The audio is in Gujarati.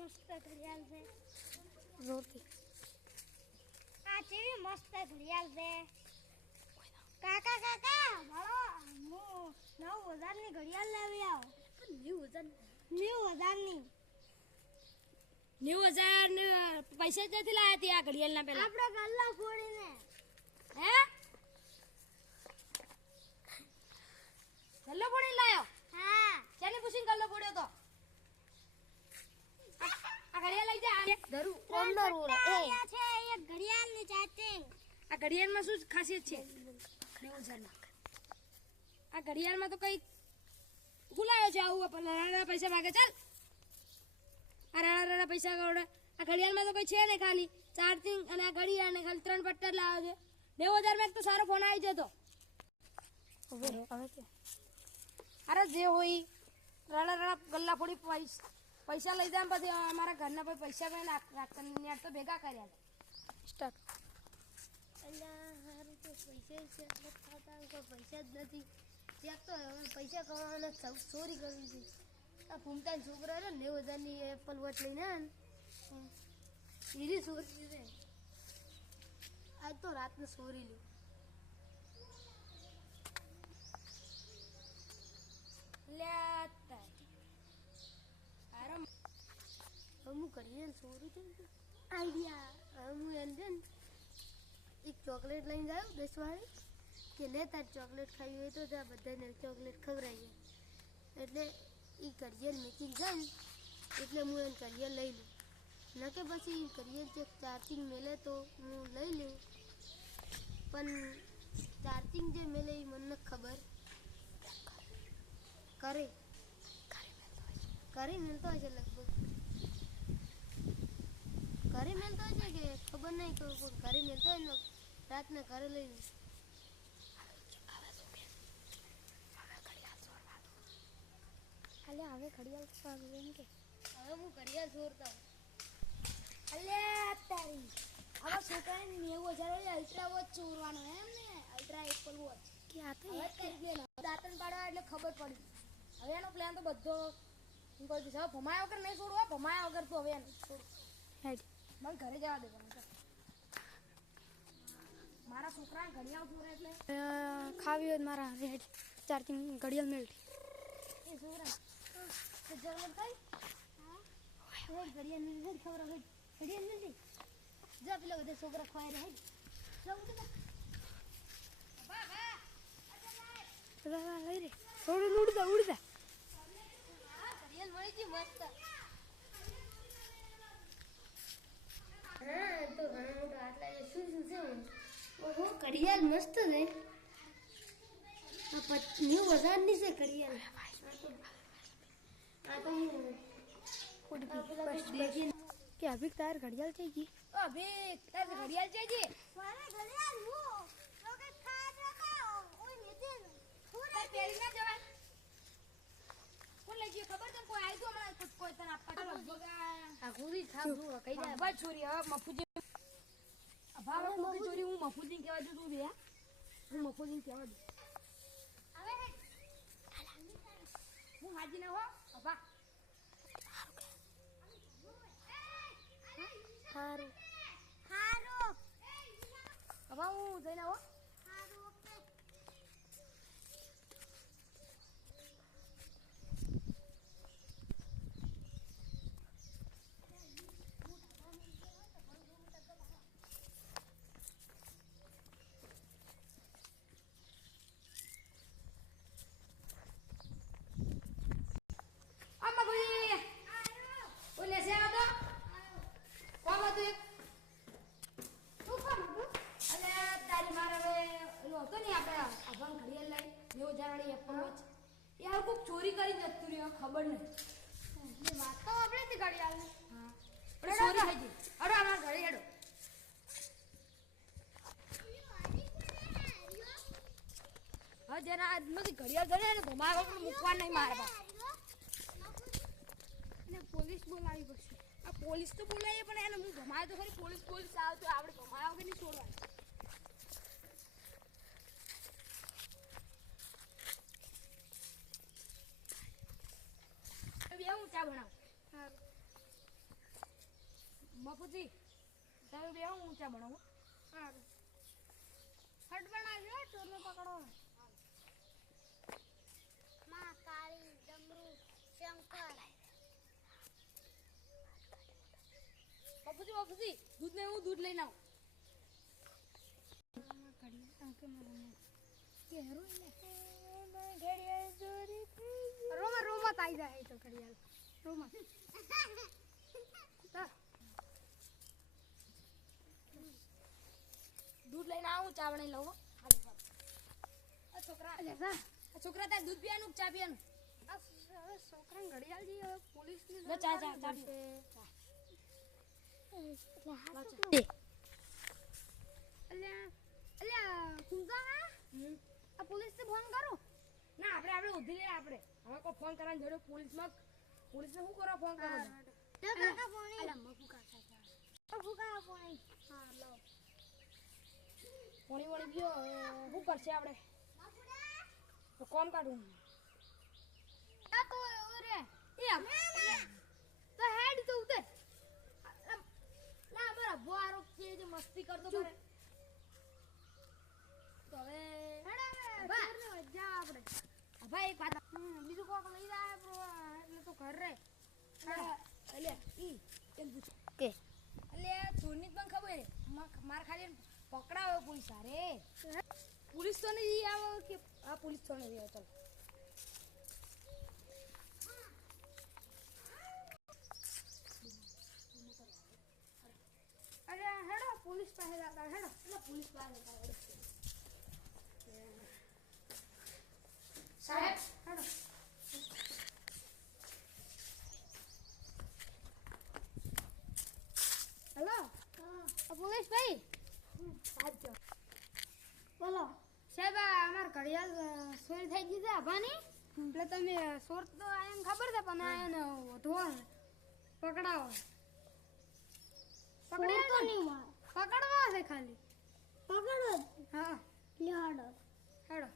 મસ્ત ઘડિયાળ છે જોરથી આ કેવી મસ્ત ઘડિયાળ છે કાકા કાકા ભાળો હું 9000 ની ઘડિયાળ લાવી આવ 9000 ની 90,000 ને પૈસા ક્યાંથી લાયા હતી આ ઘડિયાળના પેલા આપડે ગલ્લા ફોડીને હે ગલ્લો ફોડી લાયો હા ચાલે પૂછીને ગલ્લો ફોડ્યો તો આ ઘડિયાળ લઈ જા ધરું ઓમનો રોડ આ છે એક ઘડિયાળ ની ચાર્જિંગ આ ઘડિયાળમાં શું ખાસિયત છે 90,000 માં આ ઘડિયાળમાં તો કઈ ભૂલાયો છે આવું પણ રાણા પૈસા માગે ચાલ આ રાણા પૈસા ગવડે આ ઘડિયાળમાં તો કઈ છે ને ખાલી ચાર્જિંગ અને આ ઘડિયાળ ને ખાલી 3 પટ્ટા લાવ્યો છે 90,000 માં તો સારો ફોન આવી જતો અરે જે હોય રાણા ગલ્લા ફોડી પૈસા લઈ જાય પછી અમારા ઘરના પછી પૈસા પણ રાખતા તો ભેગા કર્યા સ્ટાર્ટ અલ્યા હારું તો પૈસા છે ખાતા કોઈ પૈસા જ નથી ચેક તો હવે પૈસા કમાવાના ચોરી કરવી છે આ ફૂમતાન છોકરો રહ્યો 90,000 ની એપલ વોચ લઈને ઈરી ચોરી છે આજ તો રાતને ચોરી લ્યો લેતા હું કરીએ ચોરી છે આઈડિયા હું એમ છે ને એક ચોકલેટ લઈને જાઉં 10 વાળી કે લે તાર ચોકલેટ ખાવી હોય તો ત્યાં બધાને ચોકલેટ ખવડાવીએ એટલે એ કરિયર મેકિંગ છે ને એટલે હું એને કરિયર લઈ લઉં ન કે પછી કરિયર જે ચાર્જિંગ મેલે તો હું લઈ લઉં પણ ચાર્જિંગ જે મેલે એ મને ખબર કરે મેલતો હશે લગભગ ઘરે મેલતો હશે કે ખબર નહીં કે ઘરે મેલતો હોય ને રાતના ઘરે લઈ લઉં અલ્યા હવે ઘડિયાળ સારું એમ કે હવે હું ઘડિયાળ ચોરતા અલ્યા તારી હવે છોકરાને 90,000 અલ્ટ્રા વોચ ચોરવાનો એમ ને અલ્ટ્રા એપલ વોચ કે આ તો એક કરી દાંતણ પાડવા એટલે ખબર પડી હવે એનો પ્લાન તો બધો હું કહી દઈશ હવે ભમાયા વગર નહીં છોડવા ભમાયા વગર તો હવે એને છોડ હેડ મને ઘરે જવા દે મારા છોકરાને ઘડિયાળ ચોરે એટલે ખાવી હોય મારા હેડ ચાર્જિંગ ઘડિયાળ મેળવી એ છોકરા તો જવાનું કઈ હા ઘડિયાળ મેળવી ખબર હોય ઘડિયાળ મેળવી જા પેલા બધા છોકરા ખવાય રહે જાઉં તો લઈ રે થોડું ઉડતા ઘડિયાળ મળી ગઈ મસ્ત હા તો ઘણા મોટા આટલા શું છે ઓહો ઘડિયાળ મસ્ત છે આ 90,000 ની છે ઘડિયાળ આ તો કે અભી તાર ઘડિયાળ चाहिए અભી તાર ઘડિયાળ चाहिए મારે ઘડિયાળ હું લોકે ખા જતા ઓય નીતિન હું પહેરી ના જવાય કોણ લઈ ગયો ખબર તને કોઈ આવી તો હમણાં કોઈ તને આપવા આ ગુરી ખાવ જો કઈ જાય ભાઈ છોરી હવે મફુજી ભાવ મફુજી છોરી હું મફુજી કહેવા દઉં તું બે હું મફુજી કહેવા દઉં હું હાજી ના હો અભા હારું હારું અભા હું જઈને આવો હારું ઓકે અમ્મા ભાઈ ઓલે સે આતો કોમ હતું એક તું કોણ હતું અને તારી મારે હવે એલો હતો ને આપણે અભણ ઘડિયાળ લઈ 90,000 વાળી એપલ વોચ એ આ કોક ચોરી કરી જતું રહ્યો ખબર નહીં એ વાત તો આપણે થી ઘડિયાળ હા પણ ચોરી થઈ ગઈ અરે અમારા ઘરે હેડો હા જરા આજમાંથી ઘડિયાળ ગણે ને ભમાવા પણ મૂકવા નહીં મારવા અને પોલીસ બોલાવી પડશે આ પોલીસ તો બોલાવીએ પણ એને હું ભમાય તો ખરી પોલીસ આવે તો આપણે ભમાયા વગર નહીં છોડવાનું બે હું ચા બનાવું બાપુજી તમે બે ઊંચા બનાવો સારું ફટ બનાવજો ચોરને પકડો માં કાળી ડમરૂ શંકર બાપુજી દૂધ ને હું દૂધ લઈને આવું રોમા રોમા તાઈ જાય તો ઘડિયાળ રોમા દૂધ લઈને આવું ચા બનાવી લઉં આ છોકરા તાર દૂધ પીવાનું ચા પીવાનું છોકરા ઘડિયાળ જઈએ પોલીસ ને ચા ચા ચા અલ્યા કુંકા આ પોલીસ ને ફોન કરો ના આપણે ઉધી લે આપણે હવે કોઈ ફોન કરવાની જરૂર પોલીસને શું કરો ફોન કરો કાકા ફોન અલ્યા મફુ કાકા ફોન હા લો પાણી વાળી ગયો શું કરશે આપણે તો કોમ કાઢું આ તો ઓરે તો હેડ તો ઉતર ના બરા બોરો કે જે મસ્તી કરતો કરે તો હવે જા આપણે ભાઈ એક વાત બીજું કોક લઈ જાય એટલે તો ઘર રે અલે ઈ કેમ પૂછ કે અલે ચોરની પણ ખબર માર ખાલી પકડાવે પોલીસ અરે પોલીસ તો નહીં આવે કે આ પોલીસ તો નહીં આવે ચાલ અરે હેડો પોલીસ પાસે જતા હેડો એટલે પોલીસ પાસે હેડો સાહેબ હેડો હેલો પોલીસ ભાઈ સાહેબ બોલો સાહેબ અમાર ઘડિયાળ ચોરી થઈ ગઈ છે આભાની એટલે તમે ચોર તો આને ખબર છે પણ આને વધો પકડાવો પકડવા છે ખાલી પકડો હા લ્યો હેડો